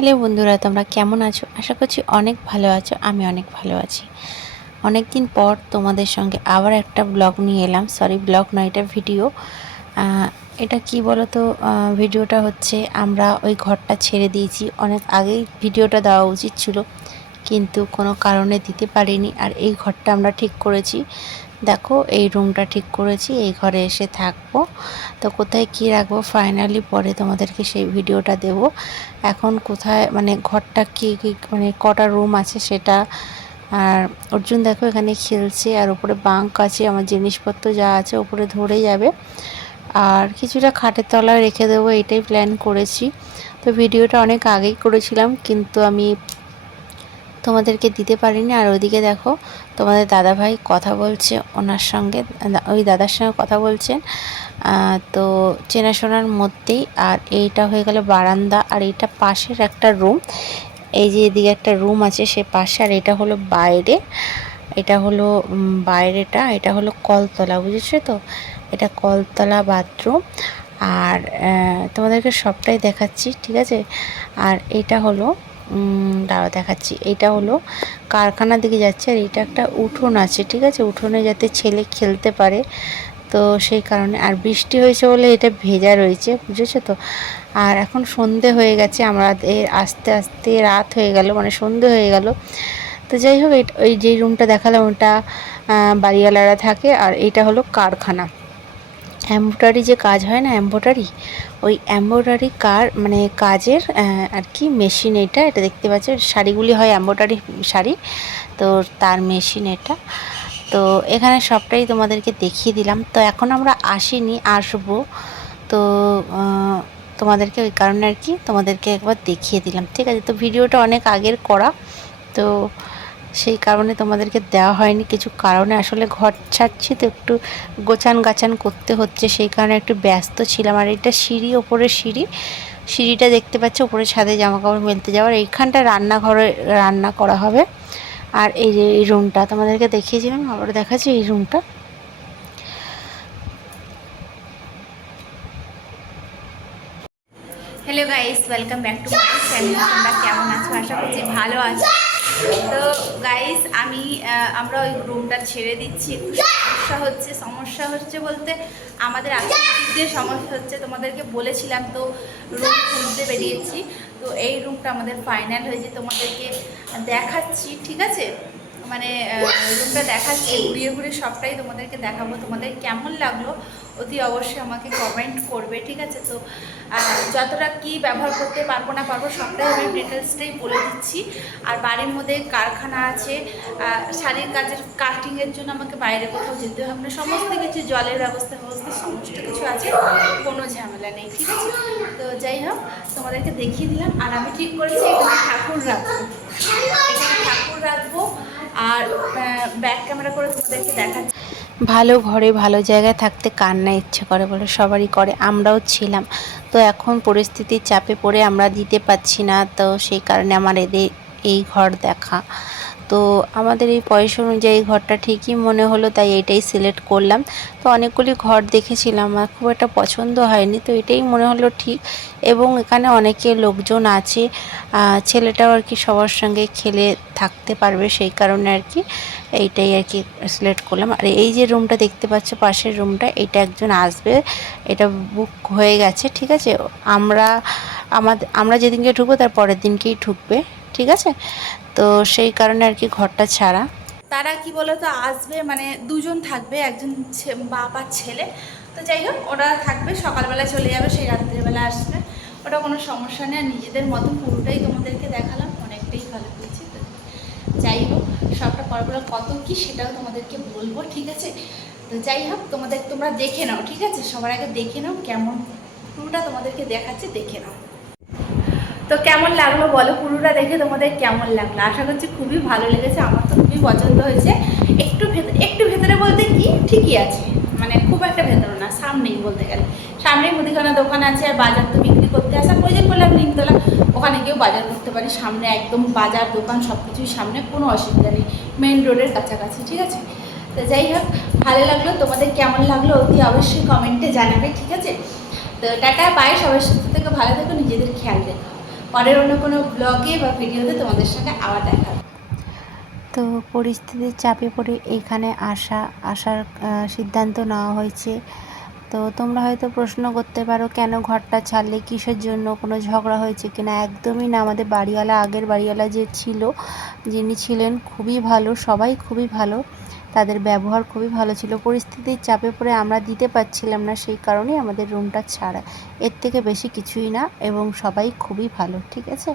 Hello বন্ধুরা, তোমরা কেমন আছো? আশা করছি অনেক ভালো আছো, আমি অনেক ভালো আছি। অনেক দিন পর তোমাদের সঙ্গে আবার একটা ব্লগ নিয়ে এলাম। সরি ব্লগ নয়, এটা ভিডিও এটা কি বলো তো ভিডিওটা হচ্ছে আমরা ওই ঘরটা ছেড়ে দিয়েছি। অনেক আগেই ভিডিওটা দেওয়া উচিত ছিল, কিন্তু কোনো কারণে দিতে পারিনি। আর এই ঘরটা আমরা ঠিক করেছি। দেখো, এই রুমটা ঠিক করেছি, এই ঘরে এসে থাকব। তো কোথায় কি রাখব? ফাইনালি পরে তোমাদেরকে সেই ভিডিওটা দেব। এখন কোথায় মানে ঘরটা কি কি মানে কটা রুম আছে সেটা? আর অর্জুন দেখো, এখানে খেলছে, আর উপরে বাঙ্ক আছে, আমার জিনিসপত্র যা আছে উপরে ধরে যাবে। আর কিছুটা খাটের তলায় রেখে দেবো, এটাই প্ল্যান করেছি। তো ভিডিওটা অনেক আগেই করেছিলাম, কিন্তু আমি তোমাদেরকে দিতে পারিনি। আর ওইদিকে দেখো, তোমাদের দাদাভাই কথা বলছে ওনার সঙ্গে। ওই দাদার সঙ্গে কথা বলছেন। তো চেনাশোনার মধ্যেই। আর এইটা হয়ে গেল বারান্দা। আর এটা পাশের একটা রুম। এই যে এদিকে একটা রুম আছে সে পাশে। আর এটা হলো বাইরে। এটা হলো বাইরেটা। এটা হলো কলতলা, বুঝেছ তো? এটা কলতলা বাথরুম। আর তোমাদেরকে সবটাই দেখাচ্ছি, ঠিক আছে? আর এটা হলো দাঁড়াও দেখাচ্ছি। এটা হলো কারখানার দিকে যাচ্ছে আর এটা একটা উঠোন আছে, ঠিক আছে? উঠোনে যাতে ছেলে খেলতে পারে। তো সেই কারণে, আর বৃষ্টি হয়েছে বলে এটা ভেজা রয়েছে, বুঝেছ তো? আর এখন সন্ধে হয়ে গেছে, আমাদের আস্তে আস্তে রাত হয়ে গেল মানে সন্ধে হয়ে গেল। তো যাই হোক, এই- ওই যে রুমটা দেখালাম, ওটা বাড়িওয়ালারা থাকে, আর এটা হলো কারখানা। এম্ব্রয়ডারি যে কাজ হয় না এম্ব্রয়ডারি ওই এম্ব্রয়ডারি কার মানে কাজের আর কি মেশিন এটা এটা দেখতে পাচ্ছ শাড়িগুলি হয় এম্ব্রয়ডারি শাড়ি, তো তার মেশিন এটা। তো এখানে সবটাই তোমাদেরকে দেখিয়ে দিলাম। তো এখন আমরা আসিনি, আসব। তো তোমাদেরকে ওই কারণে আর কি তোমাদেরকে একবার দেখিয়ে দিলাম, ঠিক আছে? তো ভিডিওটা অনেক আগের করা, তো সেই কারণে তোমাদেরকে দেওয়া হয়নি। কিছু কারণে আসলে ঘর ছাড়ছি তো একটু গোছান গাছান করতে হচ্ছে, সেই কারণে একটু ব্যস্ত ছিলাম। আর এটা সিঁড়ি ওপরে সিঁড়ি। সিঁড়িটা দেখতে পাচ্ছ উপরে ছাদে জামা কাপড় মেলতে যাওয়ার। এইখানটা রান্নাঘরে রান্না করা হবে। আর এই যে এই রুমটা, তোমাদেরকে দেখিয়েছিলাম আবার দেখাচ্ছি এই রুমটা। Hello guys welcome back to my channel তোমরা কেমন আছো? আশা করছি ভালো আছো। তো গাইস আমি আমরা ওই রুমটা ছেড়ে দিচ্ছি। একটু সমস্যা হচ্ছে সমস্যা হচ্ছে বলতে আমাদের আর্থিক সমস্যা হচ্ছে, তোমাদেরকে বলেছিলাম তো রুম খুলতে বেরিয়েছি। তো এই রুমটা আমাদের ফাইনাল হয়েছে তোমাদেরকে দেখাচ্ছি, ঠিক আছে? মানে রুমটা দেখাচ্ছি, ঘুরিয়ে ঘুরিয়ে সবটাই তোমাদেরকে দেখাবো। তোমাদের কেমন লাগল? অতি অবশ্যই আমাকে কমেন্ট করবে, ঠিক আছে? তো যতটা কি ব্যবহার করতে পারব না পারব সবটাই আমি ডিটেলসটাই বলে দিচ্ছি। আর বাড়ির মধ্যে কারখানা আছে শাড়ির কাজের কাটিংয়ের জন্য আমাকে বাইরে কোথাও যেতে হবে না। সমস্ত কিছু জলের ব্যবস্থা ব্যবস্থা, সমস্ত কিছু আছে, কোনো ঝামেলা নেই, ঠিক আছে? তো যাই হোক, তোমাদেরকে দেখিয়ে দিলাম। আর আমি ঠিক করেছি, এখানে ঠাকুর রাখব। এখানে ঠাকুর রাখব। আর ব্যাক ক্যামেরা করে তোমাদেরকে দেখাচ্ছি। ভালো ঘরে, ভালো জায়গায় থাকতে কার না ইচ্ছে করে বলে? সবারই করে, আমরাও ছিলাম। তো এখন পরিস্থিতির চাপে পড়ে আমরা দিতে পারছি না, তো সেই কারণে আমার এদের এই ঘর দেখা। তো আমাদের এই পয়সা অনুযায়ী ঘরটা ঠিকই মনে হলো, তাই এটাই সিলেক্ট করলাম। তো অনেকগুলি ঘর দেখেছিলাম আমার খুব একটা পছন্দ হয়নি, তো এটাই মনে হলো ঠিক। এবং এখানে অনেকে লোকজন আছে ছেলেটাও আর কি সবার সঙ্গে খেলে থাকতে পারবে, সেই কারণে আর কি। এইটাই আর কি সিলেক্ট করলাম। আর এই যে রুমটা দেখতে পাচ্ছ, পাশের রুমটা এটা একজন আসবে। এটা বুক হয়ে গেছে, ঠিক আছে? আমরা আমাদের আমরা যেদিনকে ঢুকবো, তার পরের দিনকেই ঢুকবে, ঠিক আছে? তো সেই কারণে আর কি ঘরটা ছাড়া। তারা কি বলতো, আসবে মানে দুজন থাকবে, একজন বাপ ছেলে। তো যাই হোক, ওরা থাকবে, সকালবেলা চলে যাবে, সেই রাত্রিবেলা আসবে। ওটা কোনো সমস্যা নেই, আর নিজেদের মতন পুরোটাই তোমাদেরকে দেখালাম, অনেকটাই ভালো হয়েছে যাই হোক সবটা পরপর কত কি সেটাও তোমাদেরকে বলব, ঠিক আছে? তো যাই হোক তোমাদের তোমরা দেখে নাও, ঠিক আছে? সবার আগে দেখে নাও কেমন পুরোটা তোমাদেরকে দেখাচ্ছে, দেখে নাও। তো কেমন লাগল বলো? পুরোটা দেখে তোমাদের কেমন লাগল? আশা করছি খুবই ভালো লেগেছে, আমার তো খুবই পছন্দ হয়েছে। একটু ভেতরে একটু ভেতরে বলতে কি? ঠিকই আছে মানে খুব একটা ভেতরে না, সামনেই বলতে গেলে। সামনেই মুদিখানা দোকান আছে আর বাজার তো বিক্রি করতে আসা প্রয়োজন বললে আমি নিমতলা। ওখানে গিয়েও বাজার করতে পারি। সামনে একদম বাজার দোকান সব কিছুই সামনে, কোনো অসুবিধা নেই। মেন রোডের কাছাকাছি, ঠিক আছে? তো যাই হোক, ভালো লাগল। তোমাদের কেমন লাগল অতি অবশ্যই কমেন্টে জানাবে, ঠিক আছে? তো টাটা বাই সবাই সুস্থ থেকে, ভালো থেকো, নিজেদের খেয়াল রেখো। পরের অন্য কোনো ব্লগে বা ভিডিওতে তোমাদের সঙ্গে আবার দেখা তো পরিস্থিতির চাপে পড়ে এখানে আসা, আসার সিদ্ধান্ত নেওয়া হয়েছে। তো তোমরা হয়তো প্রশ্ন করতে পারো, কেন ঘরটা ছাড়লে কিসের জন্য, কোনো ঝগড়া হয়েছে কিনা? একদমই না, আমাদের বাড়িওয়ালা, আগের বাড়িওয়ালা যে ছিল, যিনি ছিলেন খুবই ভালো, সবাই খুবই ভালো, তাদের ব্যবহার খুবই ভালো ছিল। পরিস্থিতির চাপে পড়ে আমরা দিতে পারছিলাম না, সেই কারণেই আমাদের রুমটা ছাড়া। এর থেকে বেশি কিছুই না, এবং সবাই খুবই ভালো, ঠিক আছে?